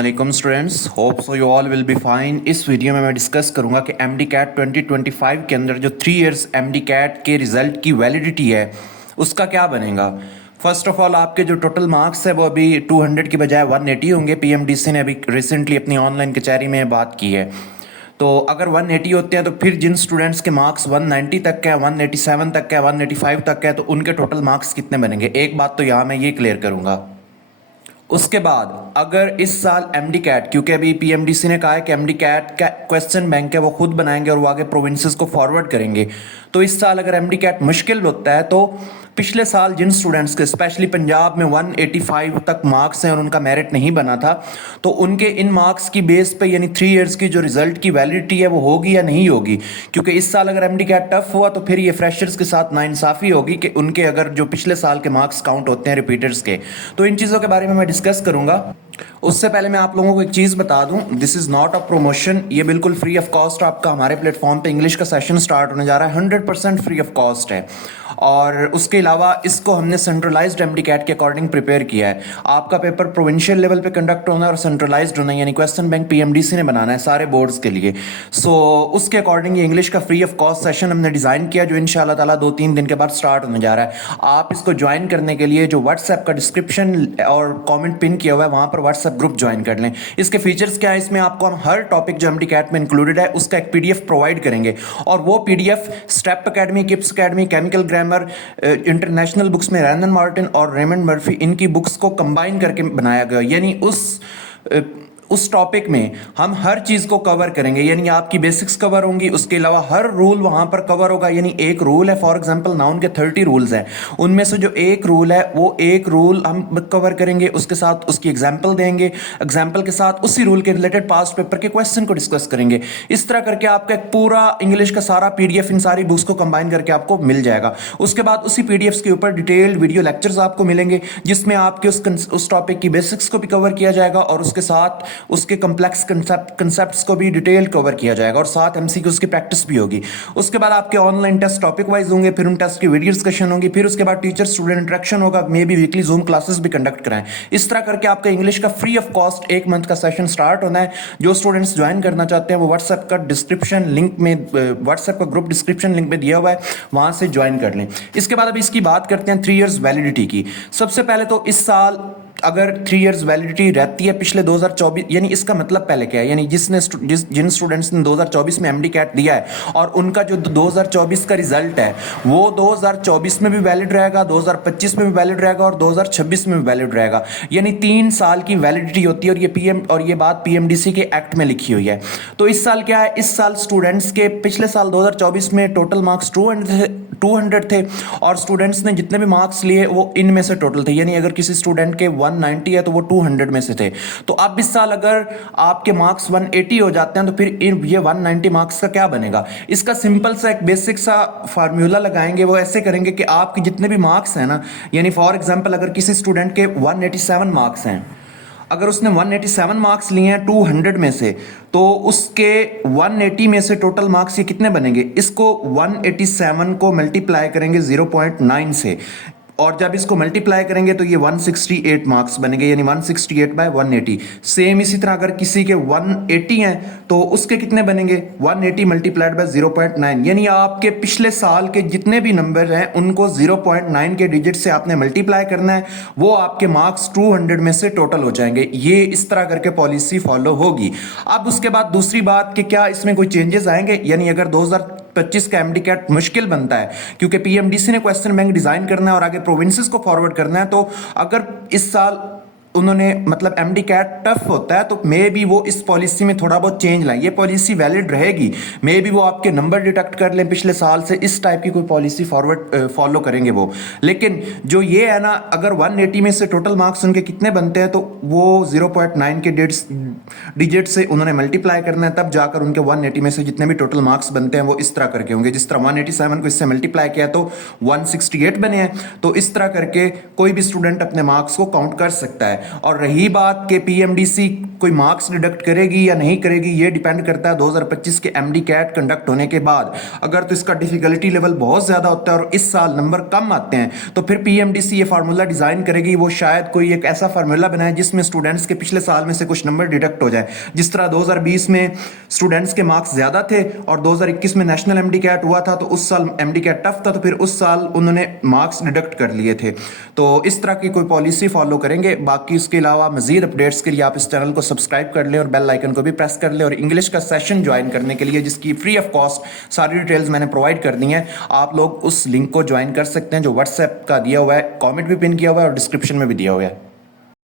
अस्सलाम students, hope so you all will be fine. इस video में मैं डिस्कस करूंगा कि एमडी कैट 2025 के अंदर जो 3 इयर्स एमडी कैट के रिज़ल्ट की वैलिडिटी है उसका क्या बनेगा। फर्स्ट ऑफ ऑल आपके जो टोटल मार्क्स है वो अभी 200 की बजाय 180 होंगे। पीएमडीसी ने अभी रिसेंटली अपनी ऑनलाइन कचहरी में बात की है। तो अगर 180 होते हैं तो फिर जिन स्टूडेंट्स के मार्क्स 190 तक के हैं, 187 तक के हैं, 185 तक के हैं, तो उनके टोटल मार्क्स कितने बनेंगे। एक बात तो यहाँ मैं ये क्लियर करूँगा। उसके बाद अगर इस साल एमडी कैट, क्योंकि अभी पीएमडीसी ने कहा है कि एमडी कैट का क्वेश्चन बैंक है वो खुद बनाएंगे और वो आगे प्रोविंसेस को फॉरवर्ड करेंगे, तो इस साल अगर एमडी कैट मुश्किल होता है तो पिछले साल जिन स्टूडेंट्स के स्पेशली पंजाब में 185 तक मार्क्स हैं और उनका मेरिट नहीं बना था, तो उनके इन मार्क्स की बेस पे यानी 3 इयर्स की जो रिजल्ट की वैलिडिटी है वो होगी या नहीं होगी। क्योंकि इस साल अगर एमडी कैट टफ हुआ तो फिर ये फ्रेशर्स के साथ नाइंसाफ़ी होगी कि उनके अगर जो पिछले साल के मार्क्स काउंट होते हैं रिपीटर्स के। तो इन चीज़ों के बारे में मैं डिस्कस करूंगा। उससे पहले मैं आप लोगों को एक चीज़ बता दूं, this is not a promotion, ये बिल्कुल फ्री ऑफ कॉस्ट आपका हमारे प्लेटफॉर्म पे इंग्लिश का सेशन स्टार्ट होने जा रहा है। 100% फ्री ऑफ कॉस्ट है। और उसके अलावा इसको हमने सेंट्रलाइज्ड एमडी कैट के अकॉर्डिंग प्रिपेयर किया है। आपका पेपर प्रोविंशियल लेवल पे कंडक्ट होना है और सेंट्रलाइज्ड होना है, यानी क्वेश्चन बैंक पीएमडीसी ने बनाना है सारे बोर्ड्स के लिए। सो उसके अकॉर्डिंग ये इंग्लिश का फ्री ऑफ कॉस्ट सेशन हमने डिज़ाइन किया जो इंशाल्लाह ताला 2-3 दिन के बाद स्टार्ट होने जा रहा है। आप इसको ज्वाइन करने के लिए जो व्हाट्सएप का डिस्क्रिप्शन और कॉमेंट पिन किया हुआ है वहाँ पर व्हाट्सएप ग्रुप ज्वाइन कर लें। इसके फीचर्स क्या है, इसमें आपको हम हर टॉपिक जो एमडी कैट में इंक्लूडेड है उसका एक पीडीएफ प्रोवाइड करेंगे और वो PDF Step Academy, Kips Academy, chemical grammar, international books में रैंडन मार्टिन और रेमंड मर्फी इनकी बुक्स को कंबाइन करके बनाया गया। यानी उस टॉपिक में हम हर चीज़ को कवर करेंगे, यानी आपकी बेसिक्स कवर होंगी, उसके अलावा हर रूल वहाँ पर कवर होगा। यानी एक रूल है, फॉर एग्जांपल नाउन के 30 रूल्स हैं, उनमें से जो एक रूल है वो एक रूल हम कवर करेंगे, उसके साथ उसकी एग्जांपल देंगे, एग्जांपल के साथ उसी रूल के रिलेटेड पास्ट पेपर के क्वेश्चन को डिस्कस करेंगे। इस तरह करके आपका एक पूरा इंग्लिश का सारा पीडीएफ इन सारी बुक्स को कंबाइन करके आपको मिल जाएगा। उसके बाद उसी पीडीएफ के ऊपर डिटेल्ड वीडियो लेक्चर्स आपको मिलेंगे जिसमें आपके उस टॉपिक की बेसिक्स को भी कवर किया जाएगा और उसके साथ उसके कॉम्प्लेक्स कंसेप्ट्स को भी डिटेल कवर किया जाएगा और साथ एमसीक्यूज की प्रैक्टिस भी होगी। उसके बाद आपके ऑनलाइन टेस्ट टॉपिक वाइज होंगे, फिर उन टेस्ट की वीडियो डिस्कशन होगी, फिर उसके बाद टीचर स्टूडेंट इंटरेक्शन होगा, may be weekly zoom classes भी कंडक्ट कराएं। इस तरह करके आपका इंग्लिश का फ्री ऑफ कॉस्ट 1 मंथ का सेशन स्टार्ट होना है। जो स्टूडेंट्स ज्वाइन करना चाहते हैं वो व्हाट्सएप का डिस्क्रिप्शन लिंक में, व्हाट्सएप का ग्रुप डिस्क्रिप्शन लिंक में दिया हुआ है, वहां से ज्वाइन कर लें। इसके बाद अभी इसकी बात करते हैं 3 इयर्स वैलिडिटी की। सबसे पहले तो इस साल अगर 3 इयर्स वैलिडिटी रहती है पिछले 2024, यानी इसका मतलब पहले क्या है, यानी जिन स्टूडेंट्स ने 2024 में एमडी कैट दिया है और उनका जो 2024 का रिजल्ट है वो 2024 में भी वैलिड रहेगा, 2025 में भी वैलिड रहेगा और 2026 में भी वैलिड रहेगा। यानी 3 साल की वैलिडिटी होती है और ये बात पीएमडीसी के एक्ट में लिखी हुई है। तो इस साल क्या है, इस साल स्टूडेंट्स के पिछले साल 2024 में टोटल मार्क्स 200 थे और स्टूडेंट्स ने जितने भी मार्क्स लिए वो इनमें से टोटल थे। यानी अगर किसी स्टूडेंट के 190 है तो वो 200 में से थे। तो अब इस साल अगर आपके मार्क्स 180 हो जाते हैं तो फिर ये 190 मार्क्स का क्या बनेगा। इसका सिंपल सा एक बेसिक सा फार्मूला लगाएंगे। वो ऐसे करेंगे कि आपके जितने भी मार्क्स हैं ना, यानी फॉर एग्जांपल अगर किसी स्टूडेंट के 187 मार्क्स हैं, अगर उसने 187 मार्क्स लिए हैं 200 में से, तो उसके 180 में से टोटल मार्क्स ये कितने बनेंगे। इसको 187 को मल्टीप्लाई करेंगे 0.9 से और जब इसको मल्टीप्लाई करेंगे तो ये 168 मार्क्स बनेंगे, यानी 168 बाय 180। सेम इसी तरह अगर किसी के 180 हैं तो उसके कितने बनेंगे, 180 मल्टीप्लाइड बाय 0.9, यानी आपके पिछले साल के जितने भी नंबर हैं उनको 0.9 के डिजिट से आपने मल्टीप्लाई करना है, वो आपके मार्क्स 200 में से टोटल हो जाएंगे। ये इस तरह करके पॉलिसी फॉलो होगी। अब उसके बाद दूसरी बात कि क्या इसमें कोई चेंजेस आएंगे, यानी अगर 2025 का एमडी कैट मुश्किल बनता है क्योंकि पीएमडीसी ने क्वेश्चन बैंक डिजाइन करना है और आगे प्रोविंसेस को फॉरवर्ड करना है, तो अगर इस साल उन्होंने मतलब एमडी कैट टफ होता है तो मे बी वो इस पॉलिसी में थोड़ा बहुत चेंज लाएं। ये पॉलिसी वैलिड रहेगी, मे बी वो आपके नंबर डिटेक्ट कर लें पिछले साल से, इस टाइप की कोई पॉलिसी फॉलो करेंगे वो। लेकिन जो ये है ना, अगर 180 में से टोटल मार्क्स उनके कितने बनते हैं तो वो 0.9 के डिजिट से उन्होंने मल्टीप्लाई करना है, तब जाकर उनके 180 में से जितने भी टोटल मार्क्स बनते हैं वो इस तरह करके होंगे। जिस तरह 187 को इससे मल्टीप्लाई किया तो 168 बने हैं, तो इस तरह करके कोई भी स्टूडेंट अपने मार्क्स को काउंट कर सकता है। और रही बात कि पीएमडीसी कोई मार्क्स डिडक्ट करेगी या नहीं करेगी, ये डिपेंड करता है 2025 के एमडी कैट कंडक्ट होने के बाद। अगर तो इसका डिफिकल्टी लेवल बहुत ज़्यादा होता है और इस साल नंबर कम आते हैं तो फिर पीएमडीसी ये फार्मूला डिज़ाइन करेगी, वो शायद कोई एक ऐसा फार्मूला बनाए जिसमें स्टूडेंट्स के पिछले साल में से कुछ नंबर डिडक्ट हो जाए। जिस तरह 2020 में स्टूडेंट्स के मार्क्स ज़्यादा थे और 2021 में नेशनल एमडी कैट हुआ था, तो उस साल एमडी कैट टफ था, तो फिर उस साल उन्होंने मार्क्स डिडक्ट कर लिए थे। तो इस तरह की कोई पॉलिसी फॉलो करेंगे। बाकी इसके अलावा मजीद अपडेट्स के लिए आप इस चैनल को सब्सक्राइब कर लें और बेल आइकन को भी प्रेस कर लें। और इंग्लिश का सेशन ज्वाइन करने के लिए, जिसकी फ्री ऑफ कॉस्ट सारी डिटेल्स मैंने प्रोवाइड कर दी हैं, आप लोग उस लिंक को ज्वाइन कर सकते हैं जो व्हाट्सएप का दिया हुआ है, कॉमेंट भी पिन किया हुआ है और डिस्क्रिप्शन में भी दिया हुआ है।